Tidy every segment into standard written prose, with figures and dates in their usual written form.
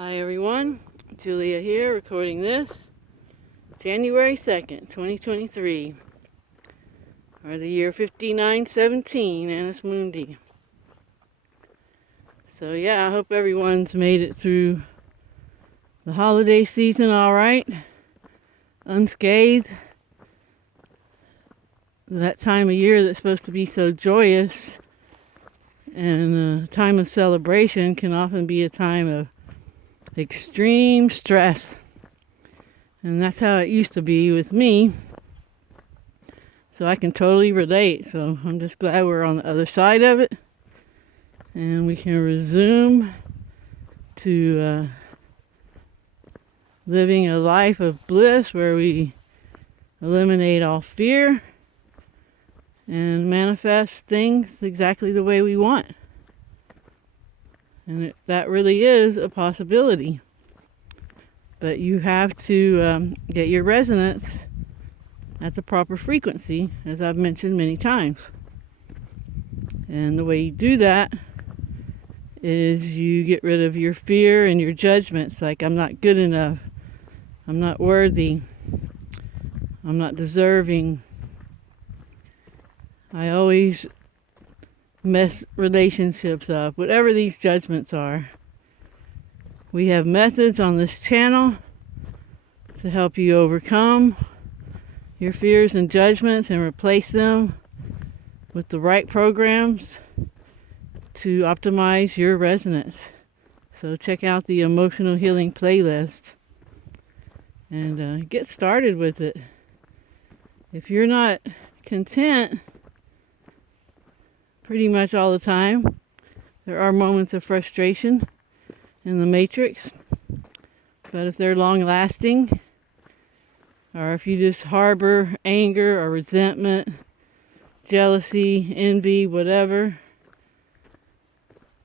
Hi everyone, Julia here recording this January 2nd, 2023, or the year 5917 Annus Mundi. So yeah, I hope everyone's made it through the holiday season all right, unscathed. That time of year that's supposed to be so joyous and a time of celebration can often be a time of extreme stress. And that's how it used to be with me. So I can totally relate. So I'm just glad we're on the other side of it. And we can resume to living a life of bliss where we eliminate all fear and manifest things exactly the way we want. And that really is a possibility. But you have to get your resonance at the proper frequency, as I've mentioned many times. And the way you do that is you get rid of your fear and your judgments, like I'm not good enough, I'm not worthy, I'm not deserving, I always mess relationships up, whatever these judgments are. We have methods on this channel to help you overcome your fears and judgments and replace them with the right programs to optimize your resonance. So check out the emotional healing playlist and get started with it. If you're not content pretty much all the time, there are moments of frustration in the matrix, but if they're long lasting, or if you just harbor anger or resentment, jealousy, envy, whatever,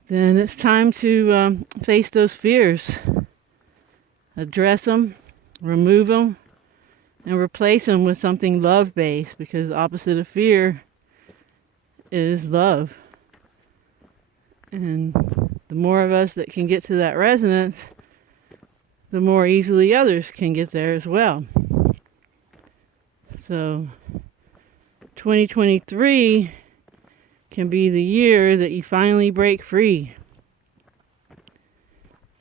then it's time to face those fears, address them, remove them, and replace them with something love-based, because the opposite of fear is love. And the more of us that can get to that resonance, the more easily others can get there as well. So 2023 can be the year that you finally break free.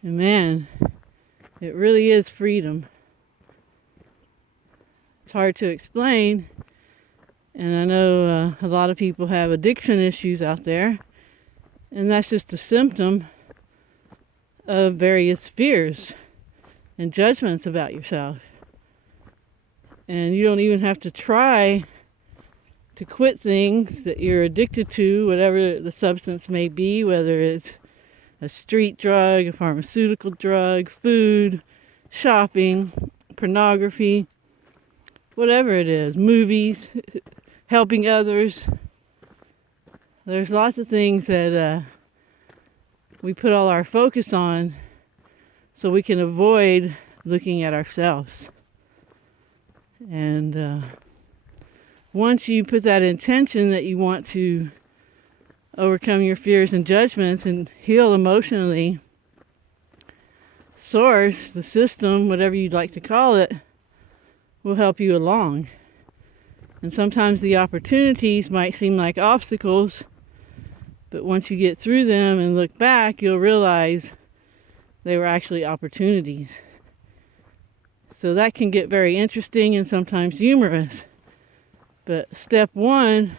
And man, it really is freedom. It's hard to explain, and I know a lot of people have addiction issues out there, and that's just a symptom of various fears and judgments about yourself. And you don't even have to try to quit things that you're addicted to, whatever the substance may be, whether it's a street drug, a pharmaceutical drug, food, shopping, pornography, whatever it is, movies, helping others. There's lots of things that we put all our focus on so we can avoid looking at ourselves. And once you put that intention that you want to overcome your fears and judgments and heal emotionally, Source, the system, whatever you'd like to call it, will help you along. And sometimes the opportunities might seem like obstacles, but once you get through them and look back, you'll realize they were actually opportunities. So that can get very interesting and sometimes humorous. But step one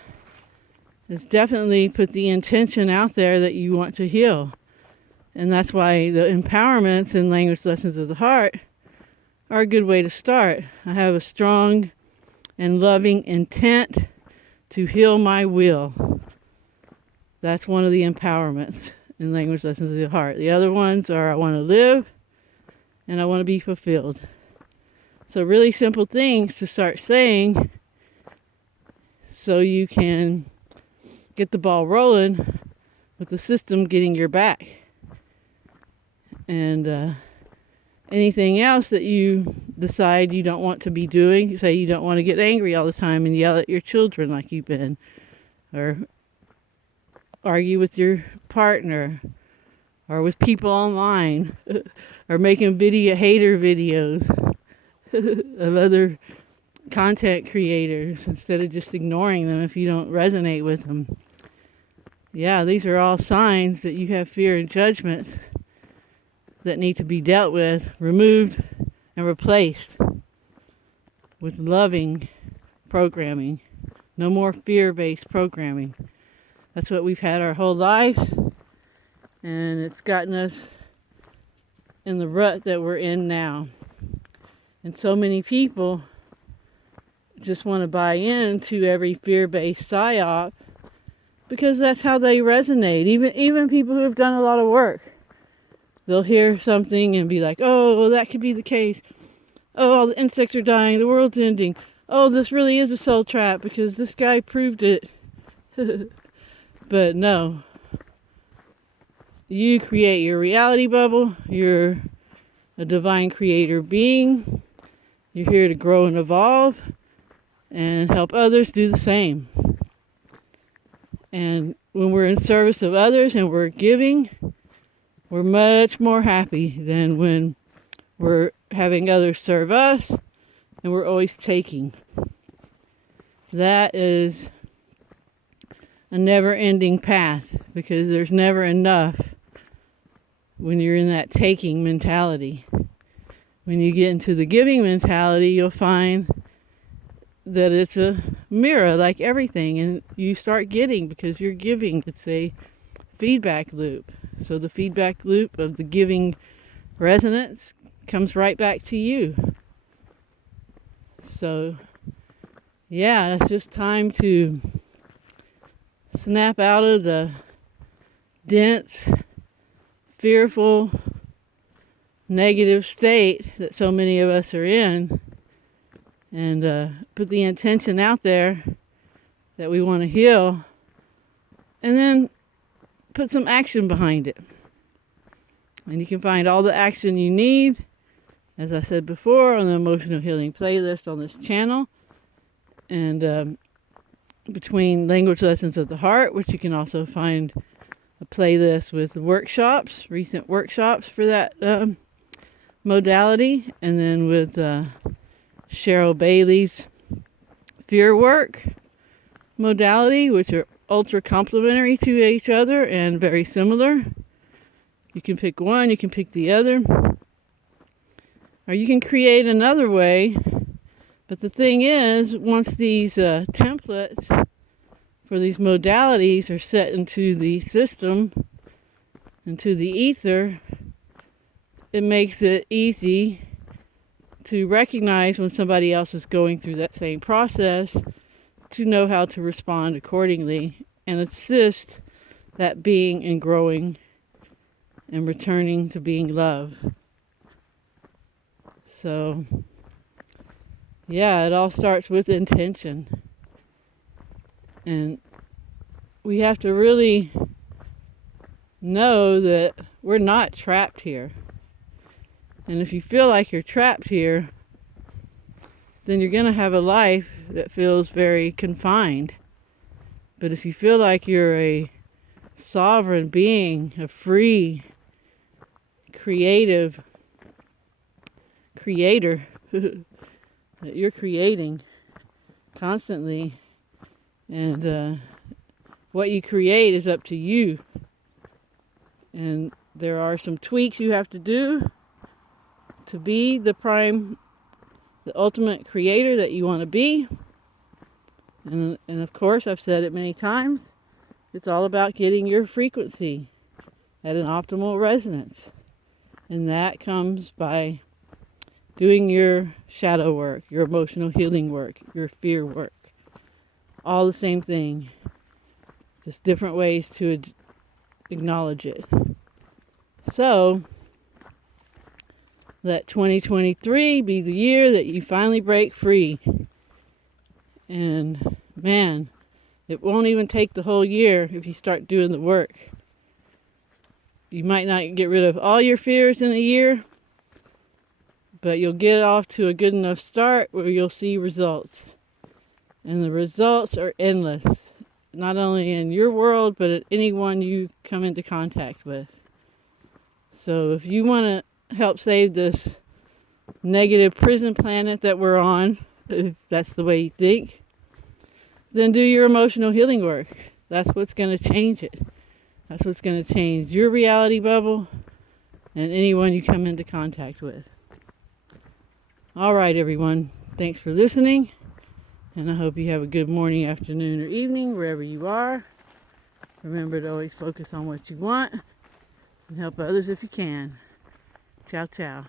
is definitely put the intention out there that you want to heal. And that's why the empowerments in Language Lessons of the Heart are a good way to start. I have a strong and loving intent to heal my will. That's one of the empowerments in Language Lessons of the Heart. The other ones are I want to live and I want to be fulfilled. So really simple things to start saying so you can get the ball rolling with the system getting your back. And anything else that you decide you don't want to be doing, say you don't want to get angry all the time and yell at your children like you've been, or argue with your partner, or with people online, or making hater videos of other content creators instead of just ignoring them if you don't resonate with them. Yeah, these are all signs that you have fear and judgment that need to be dealt with, removed, and replaced with loving programming. No more fear-based programming. That's what we've had our whole life, and it's gotten us in the rut that we're in now. And so many people just want to buy into every fear-based psyop because that's how they resonate. Even people who have done a lot of work, they'll hear something and be like, oh, well, that could be the case. Oh, all the insects are dying, the world's ending. Oh, this really is a soul trap because this guy proved it. But no. You create your reality bubble. You're a divine creator being. You're here to grow and evolve and help others do the same. And when we're in service of others and we're giving, we're much more happy than when we're having others serve us and we're always taking. That is a never-ending path because there's never enough when you're in that taking mentality. When you get into the giving mentality, you'll find that it's a mirror like everything, and you start getting because you're giving. It's a feedback loop. So the feedback loop of the giving resonance comes right back to you. So yeah, it's just time to snap out of the dense, fearful, negative state that so many of us are in, and put the intention out there that we want to heal, and then put some action behind it. And you can find all the action you need, as I said before, on the Emotional Healing playlist on this channel, and between Language Lessons of the Heart, which you can also find a playlist with workshops, recent workshops for that modality, and then with Cheryl Bailey's fear work modality, which are ultra complementary to each other and very similar. You can pick one, you can pick the other, or you can create another way. But the thing is, once these templates for these modalities are set into the system, into the ether, it makes it easy to recognize when somebody else is going through that same process, to know how to respond accordingly and assist that being in growing and returning to being love. So yeah, it all starts with intention. And we have to really know that we're not trapped here. And if you feel like you're trapped here, then you're going to have a life that feels very confined. But if you feel like you're a sovereign being, a free, creative creator, that you're creating constantly, and what you create is up to you, and there are some tweaks you have to do to be the ultimate creator that you want to be. And of course, I've said it many times, it's all about getting your frequency at an optimal resonance, and that comes by doing your shadow work, your emotional healing work, your fear work. All the same thing, just different ways to acknowledge it. So, let 2023 be the year that you finally break free. And man, it won't even take the whole year if you start doing the work. You might not get rid of all your fears in a year, but you'll get off to a good enough start where you'll see results. And the results are endless, not only in your world, but in anyone you come into contact with. So if you want to help save this negative prison planet that we're on, if that's the way you think, then do your emotional healing work. That's what's going to change it. That's what's going to change your reality bubble and anyone you come into contact with. All right, everyone. Thanks for listening. And I hope you have a good morning, afternoon, or evening, wherever you are. Remember to always focus on what you want and help others if you can. Ciao, ciao.